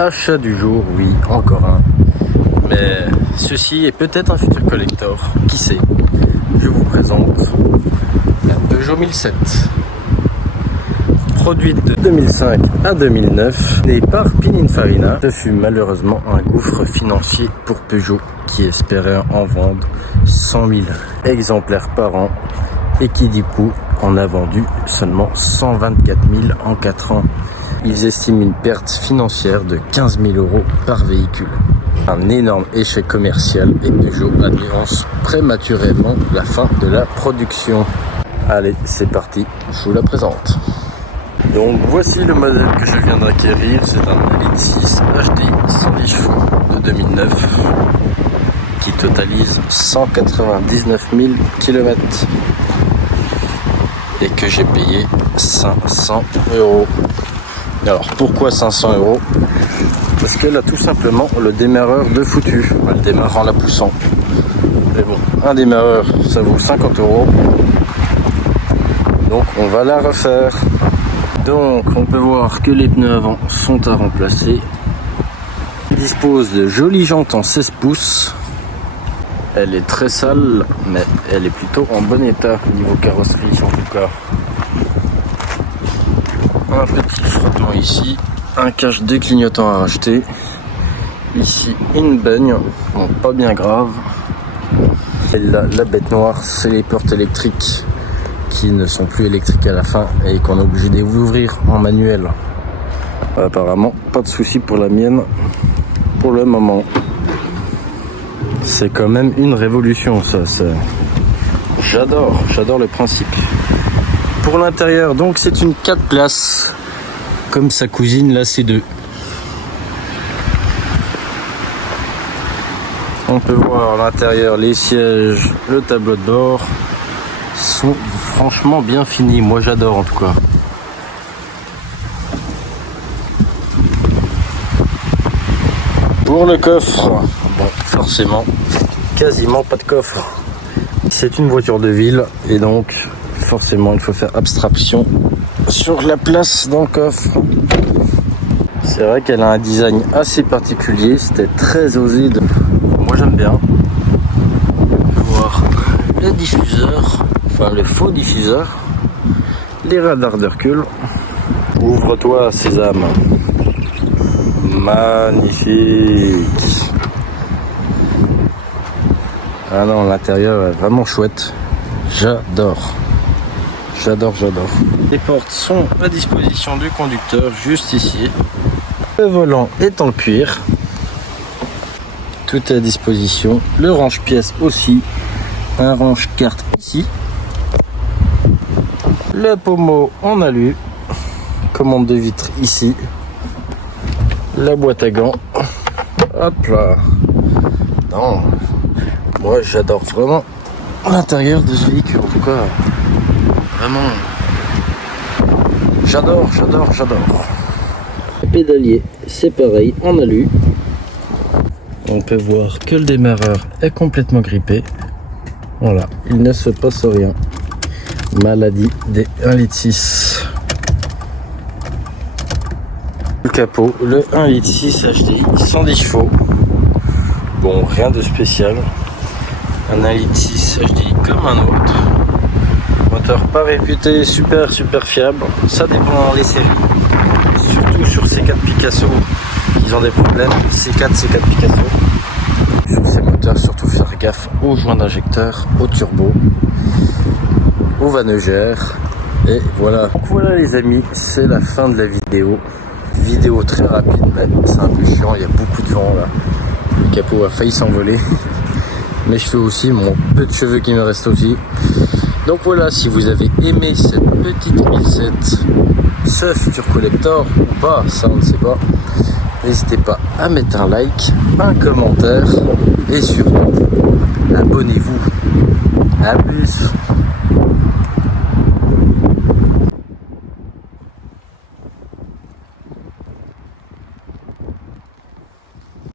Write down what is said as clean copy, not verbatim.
Achat du jour, oui, encore un. Mais ceci est peut-être un futur collector, qui sait. Je vous présente la Peugeot 1007. Produite de 2005 à 2009 et par Pininfarina. Ce fut malheureusement un gouffre financier pour Peugeot qui espérait en vendre 100 000 exemplaires par an et qui du coup en a vendu seulement 124 000 en 4 ans. Ils estiment une perte financière de 15 000 € par véhicule. Un énorme échec commercial et Peugeot annonce prématurément la fin de la production. Allez, c'est parti, je vous la présente. Donc voici le modèle que je viens d'acquérir, c'est un Elite 6 HD 110 chevaux de 2009 qui totalise 199 000 km et que j'ai payé 500 €. Alors pourquoi 500 €? Parce qu'elle a tout simplement le démarreur de foutu, elle démarre en la poussant. Mais bon, un démarreur ça vaut 50 €, donc on va la refaire. Donc on peut voir que les pneus avant sont à remplacer. Elle dispose de jolies jantes en 16 pouces. Elle est très sale, mais elle est plutôt en bon état niveau carrosserie en tout cas. Un petit frottement ici, un cache de clignotant à racheter. Ici une baigne, bon, pas bien grave. Et là, la bête noire, c'est les portes électriques qui ne sont plus électriques à la fin et qu'on est obligé de vous ouvrir en manuel. Apparemment pas de souci pour la mienne pour le moment. C'est quand même une révolution ça. J'adore le principe. Pour l'intérieur, donc c'est une 4 places comme sa cousine la C2. On peut voir à l'intérieur les sièges, le tableau de bord sont franchement bien finis, moi j'adore en tout cas. Pour le coffre, bon forcément quasiment pas de coffre. C'est une voiture de ville et donc forcément il faut faire abstraction sur la place dans le coffre. C'est vrai qu'elle a un design assez particulier, c'était très osé. Moi j'aime bien. On peut voir le diffuseur. Enfin, le faux diffuseur, les radars de recul. Ouvre-toi, sésame. Magnifique. Ah non, l'intérieur est vraiment chouette. J'adore. Les portes sont à disposition du conducteur, juste ici. Le volant est en cuir. Tout est à disposition. Le range-pièces aussi. Un range-carte ici. Le pommeau en alu, commande de vitre ici, la boîte à gants, hop là. Non, moi j'adore vraiment l'intérieur de ce véhicule, en tout cas, vraiment, j'adore. Le pédalier, c'est pareil, en alu. On peut voir que le démarreur est complètement grippé. Voilà, il ne se passe rien. Maladie des 1,6 litre. Le capot, le 1,6 litre HDI 110 chevaux. Bon, rien de spécial. Un 1,6 litre HDI comme un autre. Moteur pas réputé super fiable. Ça dépend des séries. Surtout sur C4 Picasso, ils ont des problèmes. C4 Picasso. Sur ces moteurs, surtout faire gaffe aux joints d'injecteur, au turbo, aux vanneugères. Et voilà. Donc voilà les amis, c'est la fin de la vidéo. Vidéo très rapide, mais c'est un peu chiant, il y a beaucoup de vent là. Le capot a failli s'envoler. Mes cheveux aussi, mon peu de cheveux qui me reste aussi. Donc voilà, si vous avez aimé cette petite 1007, ce futur collector ou pas, ça on ne sait pas, n'hésitez pas à mettre un like, un commentaire et surtout abonnez-vous. À plus.